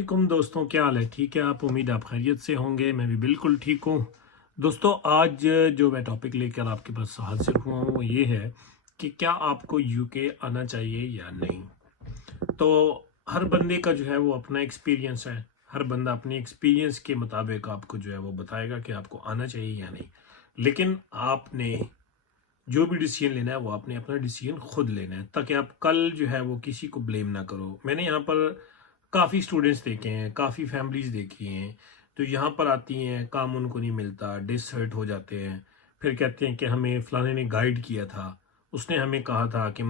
वालेकुम दोस्तों, क्या हाल है? ठीक है आप? उम्मीद आप खैरियत से होंगे। मैं भी बिल्कुल ठीक हूँ। दोस्तों, आज जो मैं टॉपिक लेकर आपके पास हाजिर हुआ हूँ वो ये है कि क्या आपको यूके आना चाहिए या नहीं। तो हर बंदे का जो है वो अपना एक्सपीरियंस है। हर बंदा अपने एक्सपीरियंस के मुताबिक आपको जो है वो बताएगा कि आपको आना चाहिए या नहीं। लेकिन आपने जो भी डिसीजन लेना है वो आपने अपना डिसीजन खुद लेना है, ताकि आप कल जो है वो किसी को ब्लेम ना करो। मैंने यहाँ पर काफ़ी स्टूडेंट्स देखे हैं, काफ़ी फैमिलीज देखी हैं, तो यहाँ पर आती हैं, काम उनको नहीं मिलता, डिसहर्ट हो जाते हैं। फिर कहते हैं कि हमें फलाने ने गाइड किया था, उसने हमें कहा था कि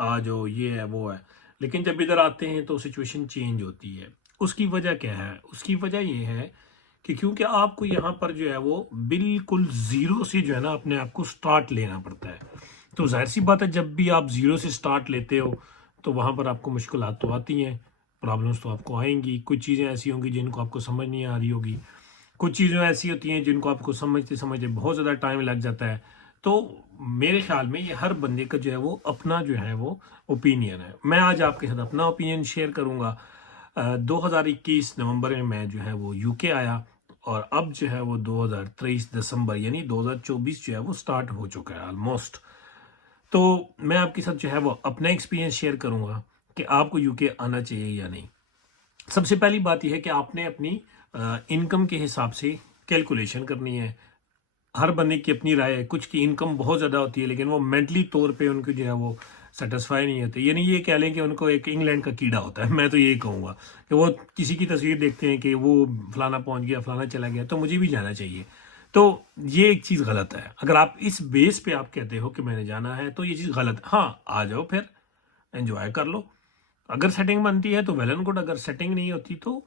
आ जाओ, ये है वो है। लेकिन जब इधर आते हैं तो सिचुएशन चेंज होती है। उसकी वजह क्या है? उसकी वजह ये है कि क्योंकि आपको यहाँ पर जो है वो बिल्कुल ज़ीरो से जो है ना अपने आप को स्टार्ट लेना पड़ता है। तो जाहिर सी बात है, जब भी आप ज़ीरो से स्टार्ट लेते हो तो वहाँ पर आपको मुश्किलात तो आती हैं, प्रॉब्लम्स तो आपको आएंगी। कुछ चीज़ें ऐसी होंगी जिनको आपको समझ नहीं आ रही होगी, कुछ चीज़ें ऐसी होती हैं जिनको आपको समझते समझते बहुत ज़्यादा टाइम लग जाता है। तो मेरे ख्याल में ये हर बंदे का जो है वो अपना जो है वो ओपिनियन है। मैं आज आपके साथ अपना ओपिनियन शेयर करूँगा। 2021 नवंबर में मैं जो है वो यूके आया, और अब जो है वो 2023 दिसंबर यानी 2024 जो है वो स्टार्ट हो चुका है ऑलमोस्ट। तो मैं आपके साथ जो है वो अपना एक्सपीरियंस शेयर करूंगा कि आपको यूके आना चाहिए या नहीं। सबसे पहली बात यह है कि आपने अपनी इनकम के हिसाब से कैलकुलेशन करनी है। हर बंदे की अपनी राय है। कुछ की इनकम बहुत ज़्यादा होती है लेकिन वो मेंटली तौर पे उनको जो है वो सेटिस्फाई नहीं होते, यानी ये कह लें कि उनको एक इंग्लैंड का कीड़ा होता है। मैं तो यही कहूँगा कि वो किसी की तस्वीर देखते हैं कि वो फलाना पहुंच गया, फलाना चला गया, तो मुझे भी जाना चाहिए। तो ये एक चीज़ गलत है। अगर आप इस बेस पे आप कहते हो कि मैंने जाना है तो ये चीज़ गलत है। हाँ, आ जाओ, फिर एंजॉय कर लो। अगर सेटिंग बनती है तो वेल एंड गुड, अगर सेटिंग नहीं होती तो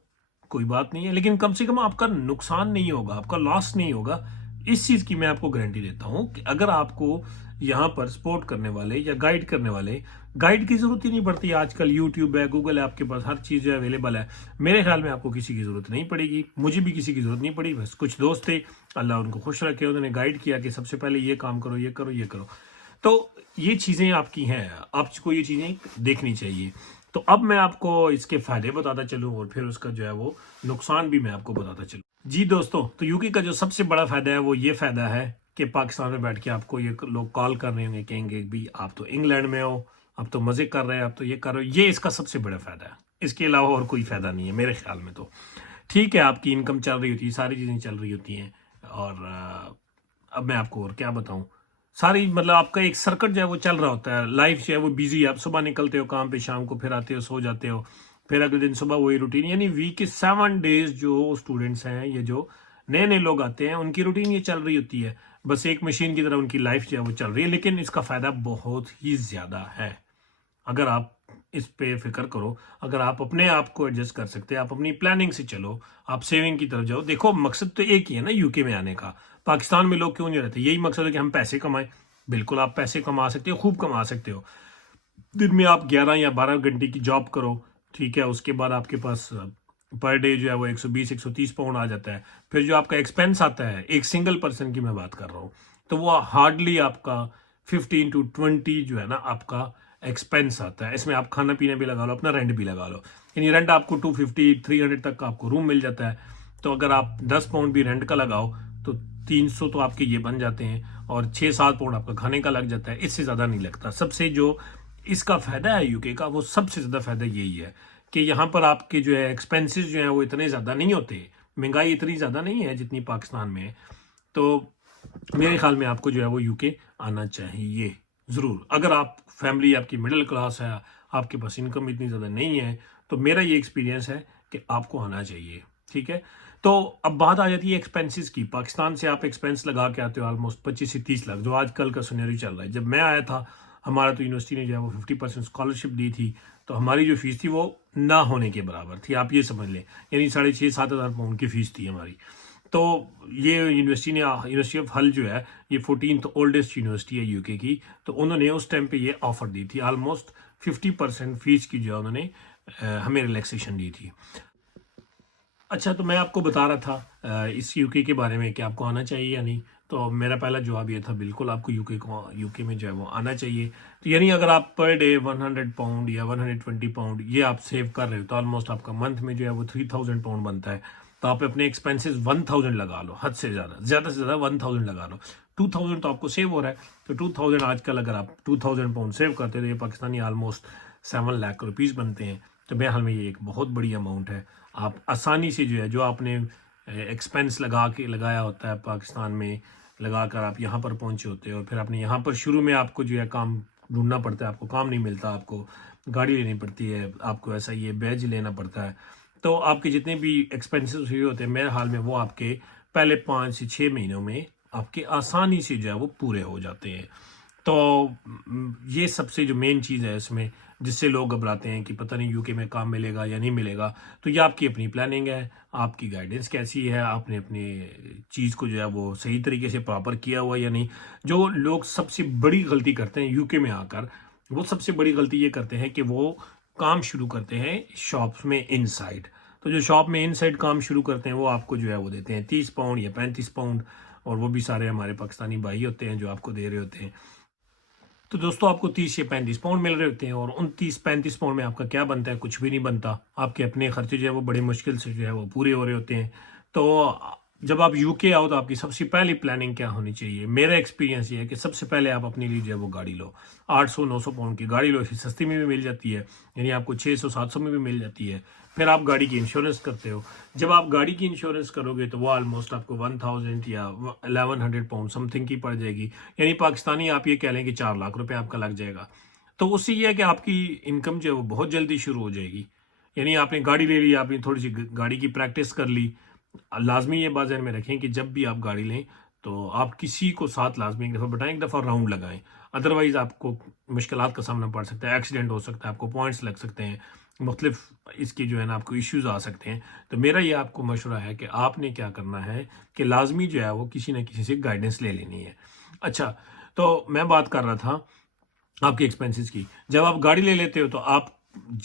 कोई बात नहीं है। लेकिन कम से कम आपका नुकसान नहीं होगा, आपका लॉस नहीं होगा। इस चीज़ की मैं आपको गारंटी देता हूँ कि अगर आपको यहाँ पर सपोर्ट करने वाले या गाइड करने वाले, गाइड की जरूरत ही नहीं पड़ती। आजकल यूट्यूब है, गूगल है, आपके पास हर चीज़ जो अवेलेबल है। मेरे ख्याल में आपको किसी की जरूरत नहीं पड़ेगी। मुझे भी किसी की जरूरत नहीं पड़ी। बस कुछ दोस्त थे, अल्लाह उनको खुश रखे, उन्होंने गाइड किया कि सबसे पहले ये काम करो, ये करो, ये करो। तो ये चीज़ें आपकी हैं, आपको ये चीज़ें देखनी चाहिए। तो अब मैं आपको इसके फायदे बताता चलूँ और फिर उसका जो है वो नुकसान भी मैं आपको बताता चलूँ। जी दोस्तों, तो यूके का जो सबसे बड़ा फायदा है वो ये फायदा है कि पाकिस्तान में बैठ के आपको ये लोग कॉल कर रहे होंगे, कहेंगे भी आप तो इंग्लैंड में हो, आप तो मजे कर रहे हैं, आप तो ये कर रहे हो। ये इसका सबसे बड़ा फायदा है। इसके अलावा और कोई फायदा नहीं है मेरे ख्याल में। तो ठीक है, आपकी इनकम चल रही होती है, सारी चीज़ें चल रही होती हैं, और अब मैं आपको और क्या बताऊं। सारी मतलब आपका एक सर्किट जो है वो चल रहा होता है, लाइफ जो है वो बिजी है। आप सुबह निकलते हो काम पे, शाम को फिर आते हो, सो जाते हो, फिर अगले दिन सुबह वही रूटीन। यानी वीक के 7 डेज जो स्टूडेंट्स हैं, ये जो नए नए लोग आते हैं, उनकी रूटीन ये चल रही होती है। बस एक मशीन की तरह उनकी लाइफ जो है वो चल रही है। लेकिन इसका फायदा बहुत ही ज्यादा है अगर आप इस पे फिक्र करो। अगर आप अपने आप को एडजस्ट कर सकते हैं, आप अपनी प्लानिंग से चलो, आप सेविंग की तरफ जाओ। देखो, मकसद तो एक ही है ना यूके में आने का। पाकिस्तान में लोग क्यों नहीं रहते? यही मकसद है कि हम पैसे कमाएं। बिल्कुल, आप पैसे कमा सकते हो, खूब कमा सकते हो। दिन में आप 11 या 12 घंटे की जॉब करो, ठीक है, उसके बाद आपके पास पर डे जो है वो 120 130 पाउंड आ जाता है। फिर जो आपका एक्सपेंस आता है, एक सिंगल पर्सन की मैं बात कर रहा हूँ, तो वो हार्डली आपका 15 to 20 जो है ना आपका एक्सपेंस आता है। इसमें आप खाना पीना भी लगा लो, अपना रेंट भी लगा लो। यानी रेंट आपको 250 300 तक का आपको रूम मिल जाता है। तो अगर आप 10 पाउंड भी रेंट का लगाओ तो 300 तो आपके ये बन जाते हैं, और 6-7 पाउंड आपका खाने का लग जाता है। इससे ज़्यादा नहीं लगता। सबसे जो इसका फायदा है यूके का, वो सबसे ज़्यादा फायदा यही है कि यहाँ पर आपके जो है एक्सपेंसेस जो है वो इतने ज़्यादा नहीं होते। महंगाई इतनी ज़्यादा नहीं है जितनी पाकिस्तान में है। तो मेरे ख्याल में आपको जो है वो यूके आना चाहिए ज़रूर। अगर आप फैमिली आपकी मिडिल क्लास है, आपके पास इनकम इतनी ज़्यादा नहीं है, तो मेरा ये एक्सपीरियंस है कि आपको आना चाहिए। ठीक है, तो अब बात आ जाती है एक्सपेंसेस की। पाकिस्तान से आप एक्सपेंस लगा के आते हो ऑलमोस्ट 25 से 30 लाख, जो आजकल का सुनेरी चल रहा है। जब मैं आया था, हमारा तो यूनिवर्सिटी ने जो है वो 50% स्कॉलरशिप दी थी, तो हमारी जो फीस थी वो ना होने के बराबर थी, आप ये समझ लें। यानी 6,500-7,000 पाउंड की फीस थी हमारी। तो ये यूनिवर्सिटी ऑफ हल जो है, ये 14th ओल्डेस्ट यूनिवर्सिटी है यूके की। तो उन्होंने उस टाइम पे ये ऑफर दी थी, ऑलमोस्ट 50% फीस की जो है उन्होंने हमें रिलैक्सेशन दी थी। अच्छा, तो मैं आपको बता रहा था इस यूके के बारे में कि आपको आना चाहिए या नहीं। तो मेरा पहला जवाब ये था, बिल्कुल आपको यूके में जो है वो आना चाहिए। तो यानी अगर आप पर डे 100 पाउंड या 120 पाउंड ये आप सेव कर रहे हो तो ऑलमोस्ट आपका मंथ में जो है वो 3000 पाउंड बनता है। तो आप अपने एक्सपेंसेस 1000 लगा लो, हद से ज़्यादा 1000 लगा लो। 2000 तो आपको सेव हो रहा है। तो 2000 आजकल अगर आप 2000 पाउंड सेव करते हो तो ये पाकिस्तानी ऑलमोस्ट 7 लाख रुपीज़ बनते हैं। तो मेरे हाल में ये एक बहुत बड़ी अमाउंट है। आप आसानी से जो है जो आपने एक्सपेंस लगाया होता है पाकिस्तान में, लगा कर आप यहाँ पर पहुँचे होते हो, और फिर आपने यहाँ पर शुरू में आपको जो है काम ढूंढना पड़ता है, आपको काम नहीं मिलता, आपको गाड़ी लेनी पड़ती है, आपको ऐसा ये बैज लेना पड़ता है। तो आपके जितने भी एक्सपेंसेस हुए होते हैं मेरे हाल में वो आपके पहले 5 से 6 महीनों में आपके आसानी से जो है वो पूरे हो जाते हैं। तो ये सबसे जो मेन चीज़ है इसमें, जिससे लोग घबराते हैं कि पता नहीं यूके में काम मिलेगा या नहीं मिलेगा, तो ये आपकी अपनी प्लानिंग है, आपकी गाइडेंस कैसी है, आपने अपनी चीज़ को जो है वो सही तरीके से प्रॉपर किया हुआ या नहीं। जो लोग सबसे बड़ी गलती करते हैं यूके में आकर, वो सबसे बड़ी गलती ये करते हैं कि वो काम शुरू करते हैं शॉप्स में इनसाइड। तो जो शॉप में इनसाइड काम शुरू करते हैं वो आपको जो है वो देते हैं 30 पाउंड या 35 पाउंड, और वो भी सारे हमारे पाकिस्तानी भाई होते हैं जो आपको दे रहे होते हैं। तो दोस्तों आपको 30 या 35 पाउंड मिल रहे होते हैं, और उन 30-35 पाउंड में आपका क्या बनता है? कुछ भी नहीं बनता। आपके अपने खर्चे जो है वो बड़े मुश्किल से जो है वो पूरे हो रहे होते हैं। तो जब आप यूके आओ तो आपकी सबसे पहली प्लानिंग क्या होनी चाहिए? मेरा एक्सपीरियंस ये है कि सबसे पहले आप अपने लिए जो है वो गाड़ी लो। 800-900 पाउंड की गाड़ी लो, इसी सस्ती में भी मिल जाती है, यानी आपको 600-700 में भी मिल जाती है। फिर आप गाड़ी की इंश्योरेंस करते हो। जब आप गाड़ी की इंश्योरेंस करोगे तो वो ऑलमोस्ट आपको 1000 या 1100 पाउंड समथिंग की पड़ जाएगी, यानी पाकिस्तानी आप ये कह लें कि 4 लाख रुपए आपका लग जाएगा। तो उससे ये है कि आपकी इनकम जो है वो बहुत जल्दी शुरू हो जाएगी। यानी आपने गाड़ी ले ली, आपने थोड़ी सी गाड़ी की प्रैक्टिस कर ली। लाजमी ये बात ध्यान में रखें कि जब भी आप गाड़ी लें तो आप किसी को साथ लाजमी एक दफ़ा बैठाएं, एक दफ़ा राउंड लगाएं। अदरवाइज़ आपको मुश्किलात का सामना पड़ सकता है, एक्सीडेंट हो सकता है, आपको पॉइंट्स लग सकते हैं, मुख्तलिफ इसके जो है ना आपको इश्यूज आ सकते हैं। तो मेरा ये आपको मशवरा है कि आपने क्या करना है कि लाजमी जो है वो किसी न किसी से गाइडेंस ले लेनी है। अच्छा, तो मैं बात कर रहा था आपके एक्सपेंसेस की। जब आप गाड़ी ले लेते हो तो आप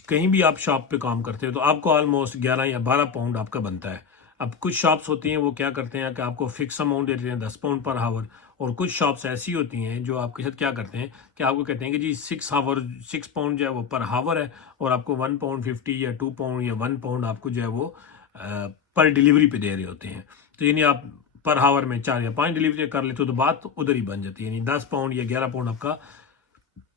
कहीं भी आप शॉप पे काम करते हो तो आपको ऑलमोस्ट 11 या 12 पाउंड आपका बनता है। अब कुछ शॉप्स होती हैं वो क्या करते हैं कि आपको फिक्स अमाउंट देते हैं 10 पाउंड पर आवर, और कुछ शॉप्स ऐसी होती हैं जो आपके साथ क्या करते हैं कि आपको कहते हैं कि जी 6 पाउंड जो है वो पर हावर है, और आपको 1 पाउंड 50 या 2 पाउंड या 1 पाउंड आपको जो है वो पर डिलीवरी पे दे रहे होते हैं। तो यानी आप पर हावर में 4 या 5 डिलीवरी कर लेते हो तो बात उधर ही बन जाती है, यानी 10 पाउंड या 11 पाउंड आपका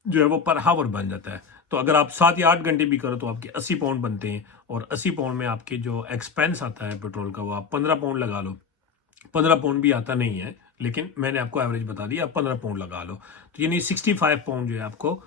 जो है वो पर हावर बन जाता है। तो अगर आप 7 या 8 घंटे भी करो तो आपके 80 पाउंड बनते हैं, और 80 पाउंड में आपके जो एक्सपेंस आता है पेट्रोल का वो आप 15 पाउंड लगा लो। 15 पाउंड भी आता नहीं है, लेकिन मैंने आपको एवरेज बता दी, आप 15 पाउंड लगा लो। तो यानी 65 पाउंड जो है आपको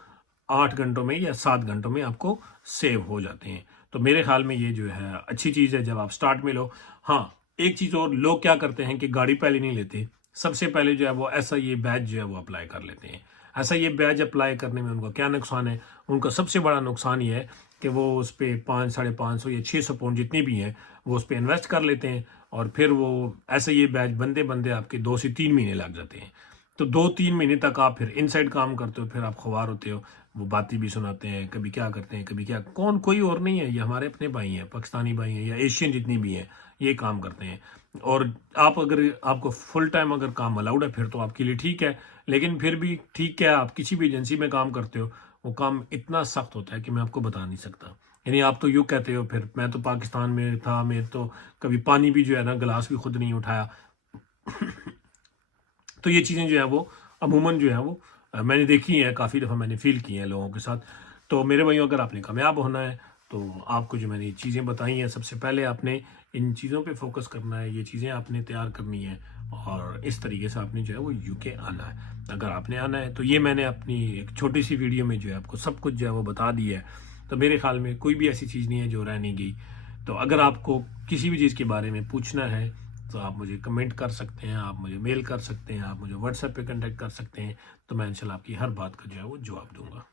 8 घंटों में या 7 घंटों में आपको सेव हो जाते हैं। तो मेरे ख्याल में ये जो है अच्छी चीज़ है जब आप स्टार्ट में लो। हाँ, एक चीज़ और, लोग क्या करते हैं कि गाड़ी पहले नहीं लेते, सबसे पहले जो है वो ऐसा ये बैच जो है वो अप्लाई कर लेते हैं। ऐसा ये बैच अप्लाई करने में उनका क्या नुकसान है? उनका सबसे बड़ा नुकसान ये है कि वो उस पर 500-550 या 600 पाउंड जितनी भी हैं वो उस पर इन्वेस्ट कर लेते हैं, और फिर वो ऐसे ये बैच बनते बनते आपके 2 से 3 महीने लग जाते हैं। तो 2-3 महीने तक आप फिर इनसाइड काम करते हो, फिर आप खुआर होते हो, वो बातें भी सुनाते हैं, कभी क्या करते हैं, कभी क्या, कौन, कोई और नहीं है, ये हमारे अपने भाई हैं, पाकिस्तानी भाई हैं या एशियन जितनी भी हैं, ये काम करते हैं। और आप अगर आपको फुल टाइम अगर काम अलाउड है फिर तो आपके लिए ठीक है, लेकिन फिर भी ठीक है, आप किसी भी एजेंसी में काम करते हो वो काम इतना सख्त होता है कि मैं आपको बता नहीं सकता। यानी आप तो यूँ कहते हो, फिर मैं तो पाकिस्तान में था, मैं तो कभी पानी भी जो है ना गिलास भी खुद नहीं उठाया। तो ये चीज़ें जो है वो अमूमन जो है वो मैंने देखी है, काफ़ी दफ़ा मैंने फील की हैं लोगों के साथ। तो मेरे भाइयों, अगर आपने कामयाब होना है तो आपको जो मैंने चीज़ें बताई हैं, सबसे पहले आपने इन चीज़ों पे फोकस करना है, ये चीज़ें आपने तैयार करनी है, और इस तरीके से आपने जो है वो यूके आना है। अगर आपने आना है तो ये मैंने अपनी एक छोटी सी वीडियो में जो है आपको सब कुछ जो है वो बता दिया है। तो मेरे ख्याल में कोई भी ऐसी चीज़ नहीं है जो रह नहीं गई। तो अगर आपको किसी भी चीज़ के बारे में पूछना है तो आप मुझे कमेंट कर सकते हैं, आप मुझे मेल कर सकते हैं, आप मुझे व्हाट्सएप पे कांटेक्ट कर सकते हैं। तो मैं इंशाल्लाह आपकी हर बात का जो है वो जवाब दूंगा।